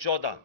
14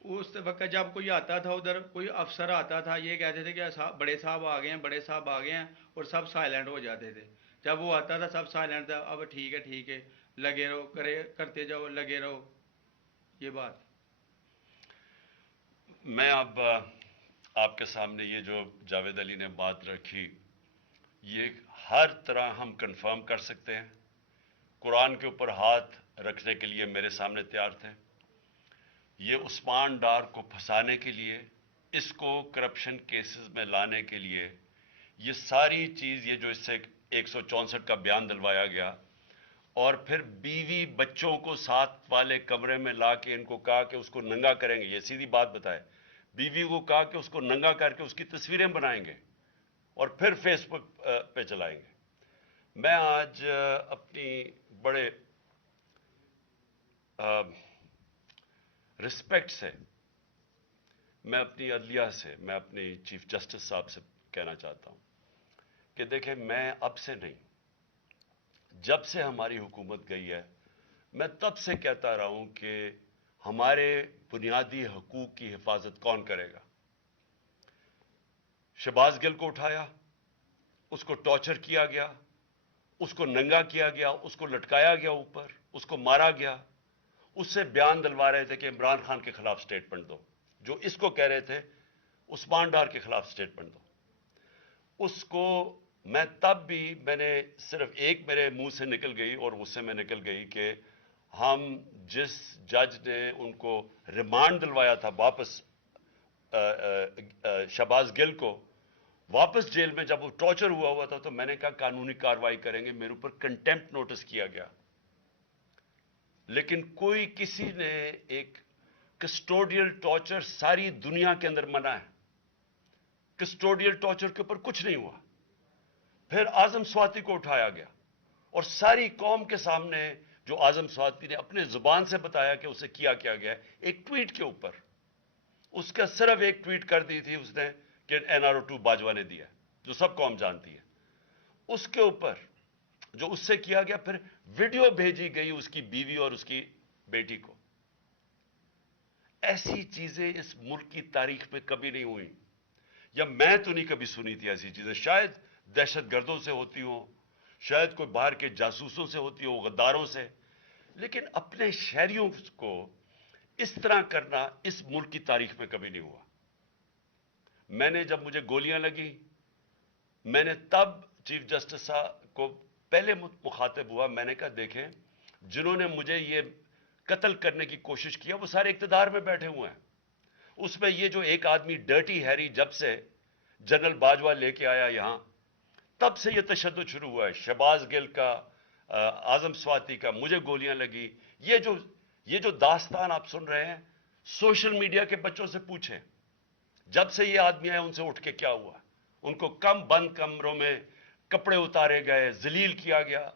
اس وقت جب کوئی آتا تھا ادھر، کوئی افسر آتا تھا، یہ کہتے تھے کہ بڑے صاحب آ گئے ہیں، بڑے صاحب آ گئے ہیں، اور سب سائلنٹ ہو جاتے تھے. جب وہ آتا تھا سب سائلنٹ تھا. اب ٹھیک ہے لگے رہو، کرتے جاؤ، لگے رہو. یہ بات. میں اب آپ کے سامنے یہ جو جاوید علی نے بات رکھی، یہ ہر طرح ہم کنفرم کر سکتے ہیں. قرآن کے اوپر ہاتھ رکھنے کے لیے میرے سامنے تیار تھے. یہ عثمان ڈار کو پھنسانے کے لیے، اس کو کرپشن کیسز میں لانے کے لیے، یہ ساری چیز، یہ جو اس سے 164 کا بیان دلوایا گیا، اور پھر بیوی بچوں کو ساتھ والے کمرے میں لا کے ان کو کہا کہ اس کو ننگا کریں گے. یہ سیدھی بات بتائے. بیوی کو کہا کہ اس کو ننگا کر کے اس کی تصویریں بنائیں گے اور پھر فیس بک پہ چلائیں گے. میں آج اپنی بڑے رسپیکٹ سے، میں اپنی عدلیہ سے، میں اپنی چیف جسٹس صاحب سے کہنا چاہتا ہوں کہ دیکھیں، میں اب سے نہیں، جب سے ہماری حکومت گئی ہے، میں تب سے کہتا رہا ہوں کہ ہمارے بنیادی حقوق کی حفاظت کون کرے گا. شہباز گل کو اٹھایا، اس کو ٹارچر کیا گیا، اس کو ننگا کیا گیا، اس کو لٹکایا گیا اوپر، اس کو مارا گیا. اس سے بیان دلوا رہے تھے کہ عمران خان کے خلاف سٹیٹمنٹ دو، جو اس کو کہہ رہے تھے عثمان ڈار کے خلاف سٹیٹمنٹ دو. اس کو میں تب بھی، میں نے صرف ایک میرے منہ سے نکل گئی اور غصے میں نکل گئی کہ ہم جس جج نے ان کو ریمانڈ دلوایا تھا واپس، شہباز گل کو واپس جیل میں، جب وہ ٹارچر ہوا تھا، تو میں نے کہا قانونی کارروائی کریں گے. میرے اوپر کنٹیمپٹ نوٹس کیا گیا. لیکن کوئی، کسی نے ایک کسٹوڈیل ٹارچر ساری دنیا کے اندر منع ہے. کسٹوڈیل ٹارچر کے اوپر کچھ نہیں ہوا. پھر اعظم سواتی کو اٹھایا گیا اور ساری قوم کے سامنے جو اعظم سواتی نے اپنے زبان سے بتایا کہ اسے کیا گیا ہے، ایک ٹویٹ کے اوپر، اس کا صرف ایک ٹویٹ کر دی تھی اس نے کہ NRO2 باجوہ نے دیا، جو سب قوم جانتی ہے. اس کے اوپر جو اس سے کیا گیا، پھر ویڈیو بھیجی گئی اس کی بیوی اور اس کی بیٹی کو. ایسی چیزیں اس ملک کی تاریخ میں کبھی نہیں ہوئی، یا میں تو نہیں کبھی سنی تھی ایسی چیزیں. شاید دہشت گردوں سے ہوتی ہوں، شاید کوئی باہر کے جاسوسوں سے ہوتی ہو، غداروں سے، لیکن اپنے شہریوں کو اس طرح کرنا اس ملک کی تاریخ میں کبھی نہیں ہوا. میں نے، جب مجھے گولیاں لگی، میں نے تب چیف جسٹس صاحب کو پہلے مخاطب ہوا. میں نے کہا دیکھیں، جنہوں نے مجھے یہ قتل کرنے کی کوشش کیا وہ سارے اقتدار میں بیٹھے ہوئے ہیں. اس میں یہ جو ایک آدمی ڈرٹی ہیری جب سے جنرل باجوہ لے کے آیا یہاں، تب سے یہ تشدد شروع ہوا ہے. شہباز گل کا، اعظم سواتی کا، مجھے گولیاں لگی. یہ جو داستان آپ سن رہے ہیں، سوشل میڈیا کے بچوں سے پوچھیں، جب سے یہ آدمی آئے ان سے اٹھ کے کیا ہوا. ان کو بند کمروں میں کپڑے اتارے گئے، ذلیل کیا گیا.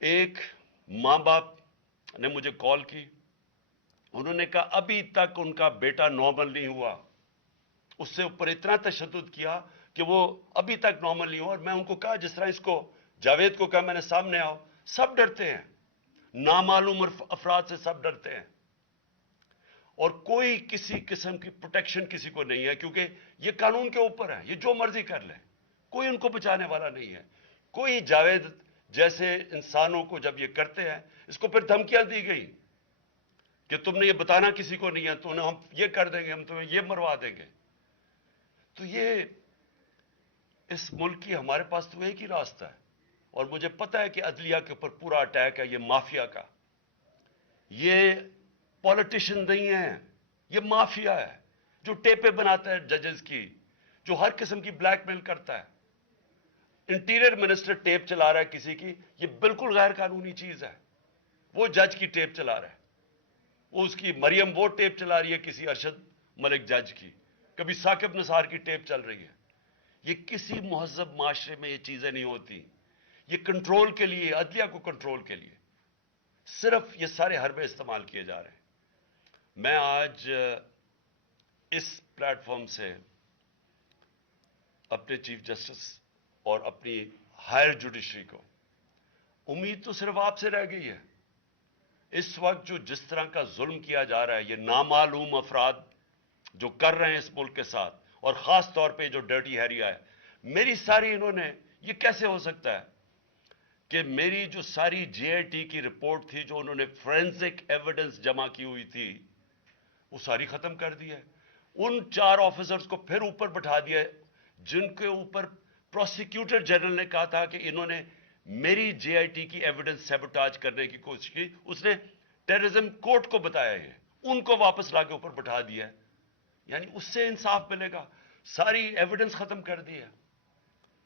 ایک ماں باپ نے مجھے کال کی، انہوں نے کہا ابھی تک ان کا بیٹا نارمل نہیں ہوا. اس سے اوپر اتنا تشدد کیا کہ وہ ابھی تک نارمل نہیں ہوا. اور میں ان کو کہا، جس طرح اس کو جاوید کو کہا میں نے سامنے آؤ، سب ڈرتے ہیں، نامعلوم افراد سے سب ڈرتے ہیں، اور کوئی کسی قسم کی پروٹیکشن کسی کو نہیں ہے، کیونکہ یہ قانون کے اوپر ہے، یہ جو مرضی کر لیں، کوئی ان کو بچانے والا نہیں ہے. کوئی جاوید جیسے انسانوں کو جب یہ کرتے ہیں، اس کو پھر دھمکیاں دی گئی کہ تم نے یہ بتانا کسی کو نہیں ہے، تو ہم یہ کر دیں گے، ہم تمہیں یہ مروا دیں گے. تو یہ اس ملک کی، ہمارے پاس تو ایک ہی راستہ ہے، اور مجھے پتا ہے کہ عدلیہ کے اوپر پورا اٹیک ہے، یہ مافیا کا. یہ پولیٹیشن نہیں ہے، یہ مافیا ہے جو ٹیپیں بناتا ہے ججز کی، جو ہر قسم کی بلیک میل کرتا ہے. انٹیریئر منسٹر ٹیپ چلا رہا ہے کسی کی، یہ بالکل غیر قانونی چیز ہے. وہ جج کی ٹیپ چلا رہا ہے، وہ اس کی مریم وہ ٹیپ چلا رہی ہے کسی ارشد ملک جج کی، کبھی ثاقب نثار کی ٹیپ چل رہی ہے. یہ کسی مہذب معاشرے میں یہ چیزیں نہیں ہوتی. یہ کنٹرول کے لیے، عدلیہ کو کنٹرول کے لیے صرف یہ سارے حربے استعمال کیے جا رہے ہیں. میں آج اس پلیٹ فارم سے اپنے چیف جسٹس اور اپنی ہائر جوڈیشری کو، امید تو صرف آپ سے رہ گئی ہے. اس وقت جو جس طرح کا ظلم کیا جا رہا ہے، یہ نامعلوم افراد جو کر رہے ہیں اس ملک کے ساتھ، اور خاص طور پہ جو ڈرٹی ہیریا ہے، میری ساری انہوں نے، یہ کیسے ہو سکتا ہے کہ میری جو ساری جے آئی ٹی کی رپورٹ تھی، جو انہوں نے فورینسک ایویڈنس جمع کی ہوئی تھی، وہ ساری ختم کر دی ہے. ان 4 آفیسرز کو پھر اوپر بٹھا دیا ہے جن کے اوپر پروسیکیوٹر جنرل نے کہا تھا کہ انہوں نے میری جے آئی ٹی کی ایویڈنس سیبوٹاج کرنے کی کوشش کی. اس نے ٹیررزم کورٹ کو بتایا ہے، ان کو واپس لا کے اوپر بٹھا دیا ہے. یعنی اس سے انصاف ملے گا؟ ساری ایویڈنس ختم کر دی ہے.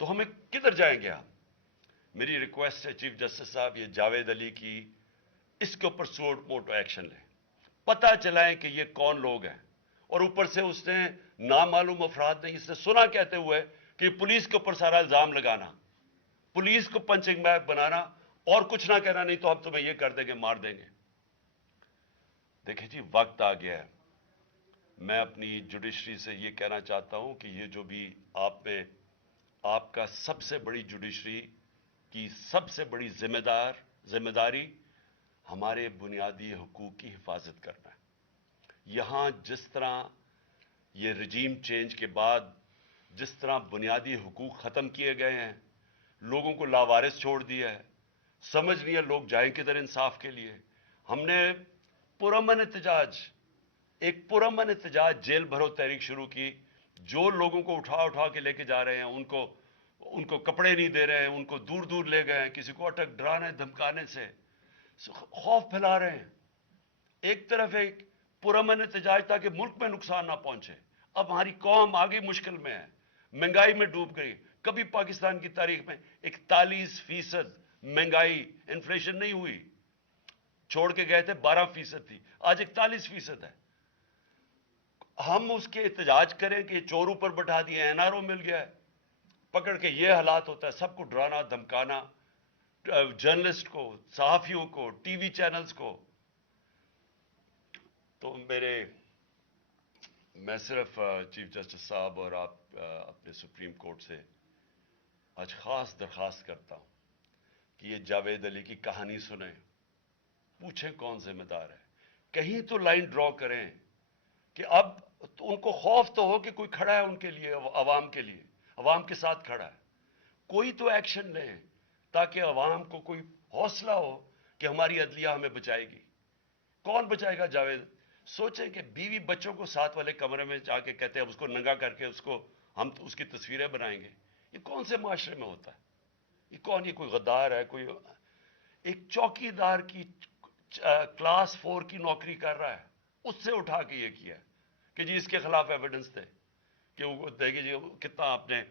تو ہمیں کدھر جائیں گے ہم؟ میری ریکویسٹ ہے چیف جسٹس صاحب، یہ جاوید علی کی، اس کے اوپر سوٹ موٹو ایکشن لیں، پتہ چلائیں کہ یہ کون لوگ ہیں. اور اوپر سے اس نے نامعلوم افراد نے اس نے سنا کہتے ہوئے کہ پولیس کے اوپر سارا الزام لگانا، پولیس کو پنچنگ بیگ بنانا، اور کچھ نہ کہنا، نہیں تو ہم تمہیں یہ کر دیں گے، مار دیں گے. دیکھیں جی، وقت آ گیا ہے. میں اپنی جوڈیشری سے یہ کہنا چاہتا ہوں کہ یہ جو بھی آپ کا سب سے بڑی جوڈیشری کی سب سے بڑی ذمہ داری ہمارے بنیادی حقوق کی حفاظت کرنا ہے. یہاں جس طرح یہ رجیم چینج کے بعد جس طرح بنیادی حقوق ختم کیے گئے ہیں، لوگوں کو لاوارث چھوڑ دیا ہے، سمجھ نہیں ہے لوگ جائیں کدھر انصاف کے لیے. ہم نے ایک پرامن احتجاج جیل بھرو تحریک شروع کی. جو لوگوں کو اٹھا کے لے کے جا رہے ہیں، ان کو کپڑے نہیں دے رہے ہیں، ان کو دور دور لے گئے ہیں، کسی کو اٹک ڈرانے دھمکانے سے خوف پھیلا رہے ہیں. ایک طرف ایک پرامن احتجاج تاکہ ملک میں نقصان نہ پہنچے. اب ہماری قوم آگے مشکل میں ہے، مہنگائی میں ڈوب گئی. کبھی پاکستان کی تاریخ میں 41% مہنگائی انفلیشن نہیں ہوئی. چھوڑ کے گئے تھے 12% تھی، آج 41% ہے. ہم اس کے احتجاج کریں کہ چور اوپر بٹھا دیے، این آر او مل گیا ہے، پکڑ کے یہ حالات ہوتا ہے، سب کو ڈرانا دھمکانا، جرنلسٹ کو، صحافیوں کو، ٹی وی چینلز کو. تو میں صرف چیف جسٹس صاحب اور آپ اپنے سپریم کورٹ سے آج خاص درخواست کرتا ہوں کہ یہ جاوید علی کی کہانی سنیں، پوچھیں کون ذمہ دار ہے. کہیں تو لائن ڈرا کریں کہ اب ان کو خوف تو ہو کہ کوئی کھڑا ہے ان کے لیے، عوام کے لیے، عوام کے ساتھ کھڑا ہے. کوئی تو ایکشن لیں تاکہ عوام کو کوئی حوصلہ ہو کہ ہماری عدلیہ ہمیں بچائے گی. کون بچائے گا جاوید؟ سوچیں کہ بیوی بچوں کو ساتھ والے کمرے میں جا کے کہتے ہیں اب اس کو ننگا کر کے ہم اس کی تصویریں بنائیں گے. یہ کون سے معاشرے میں ہوتا ہے؟ یہ کوئی غدار ہے؟ کوئی ایک چوکی دار کی کلاس 4 کی نوکری کر رہا ہے، اس سے اٹھا کے یہ کیا کہ جی اس کے خلاف ایویڈنس دے، کہ وہ دیکھیں جی کتنا آپ نے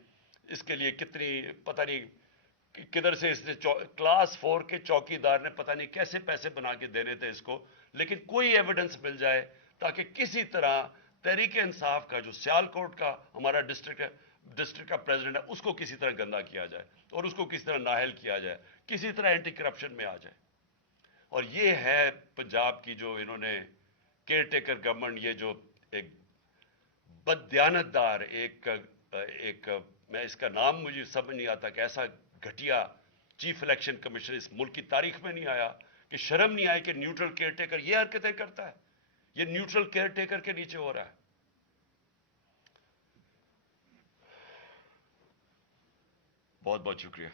اس کے لیے کتنی، پتہ نہیں کدھر سے اس نے کلاس 4 کے چوکی دار نے پتہ نہیں کیسے پیسے بنا کے دینے تھے اس کو. لیکن کوئی ایویڈنس مل جائے تاکہ کسی طرح تحریک انصاف کا جو سیالکوٹ کا ہمارا ڈسٹرکٹ کا پریزیڈنٹ ہے، اس کو کسی طرح گندا کیا جائے اور اس کو کسی طرح نااہل کیا جائے، کسی طرح اینٹی کرپشن میں آ جائے. اور یہ ہے پنجاب کی جو انہوں نے کیئر ٹیکر گورنمنٹ، یہ جو ایک بددیانت دار ایک میں اس کا نام مجھے سمجھ نہیں آتا کہ ایسا گھٹیا چیف الیکشن کمیشن اس ملک کی تاریخ میں نہیں آیا، کہ شرم نہیں آئی کہ نیوٹرل کیئر ٹیکر یہ حرکتیں کرتا ہے. یہ نیوٹرل کیئر ٹیکر کے نیچے ہو رہا ہے. بہت بہت شکریہ.